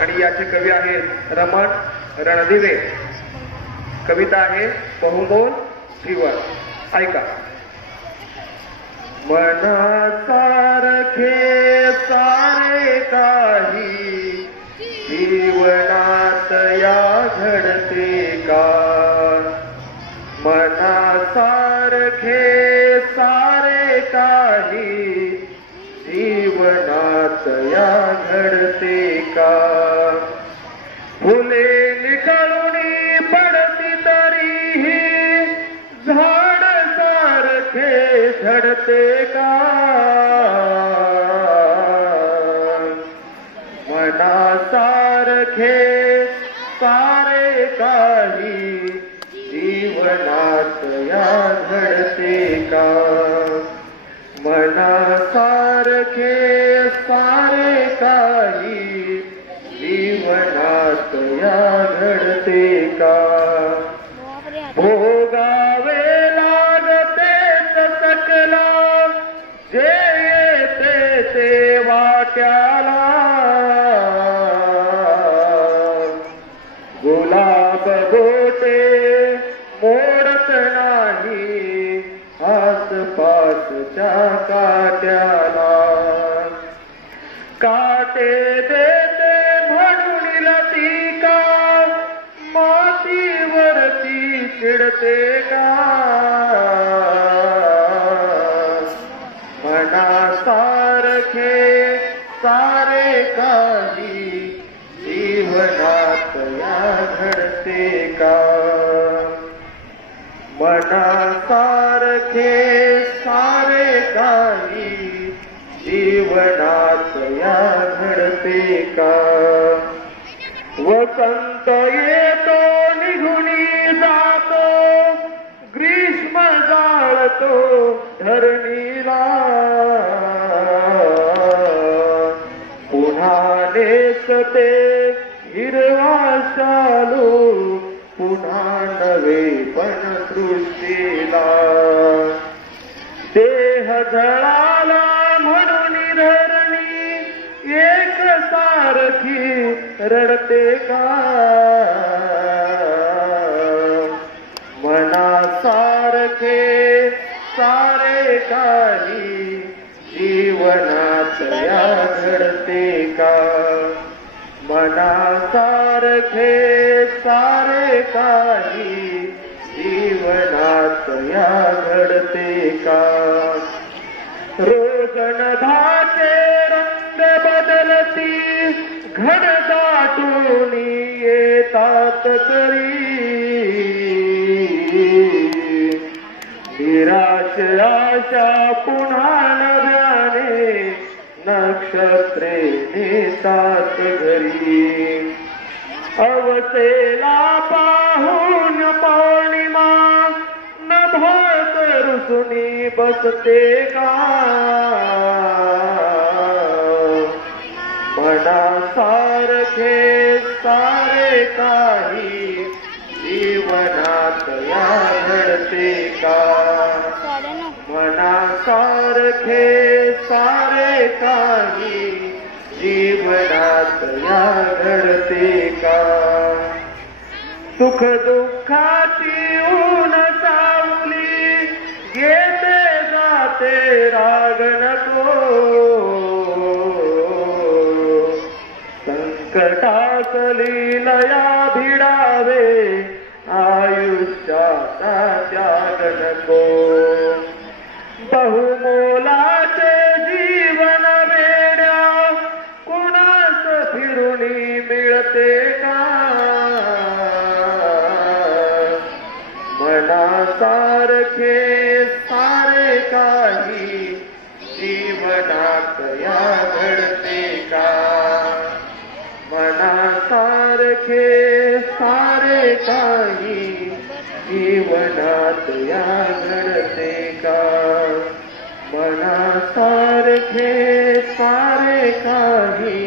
आणि याचे कवी आहेत रमण रणदिवे. कविता आहे बहुमोल जीवन. ऐका. मनासारखे सारे काही जीवनात या घडते का. मनासारखे सारे काही जीवनात या घडते का. फुले निखळून पडती तरीही झाड सारखे झडते का. मनासारखे सारे काही जीवनात या घडते का. मनासारखे सारे काही जीवनात या घडते का. भोगावे लागतेच सकला जे येते ते वाट्याला. गुलाब गोटे मोडत नाही आसपासच्या काट्याला. काटे देते म्हणून लतिका मातीवरती चिडते का. मनासारखे सारे काही जीवनात या घडते का. मनासारखे सारे काही जीवनात या घडते का. वसंत येतो निघुनी जातो ग्रीष्म जाळतो धरणीला. पुन्हा नेसते हिरवा शालू पुन्हा नवे पण सृष्टीला. देह जळाला म्हणून धरणी एक सारखी रडते का. मनासारखे सारे काही जीवनात या घडते का. मनासारखे सारे काही जीवनात या घडते का. रोजनधाचे रंग बदलती घड दाटून येतात तरी. निराश आशा पुन्हा नव्याने नक्षत्रे नेतात घरी. अवसेला पाहून पौर्णिमा नभात रुसुनी बसते का. मनासारखे सारे काही जीवनात या घडते का. मनासारखे सारे काही जीवनात या घडते का. सुख दुःखाची ऊन सावली घेते जाते राग नको. संकटातली लया भिडावे आयुष्याचा त्याग नको. बहुमोलाचे जीवन वेड्या कुणास फिरुनी मिळते का. मनासारखे सारे काही जीवनात या घडते का. मनासारखे सारे काही जीवनात या घडते का. मनासारखे सारे काही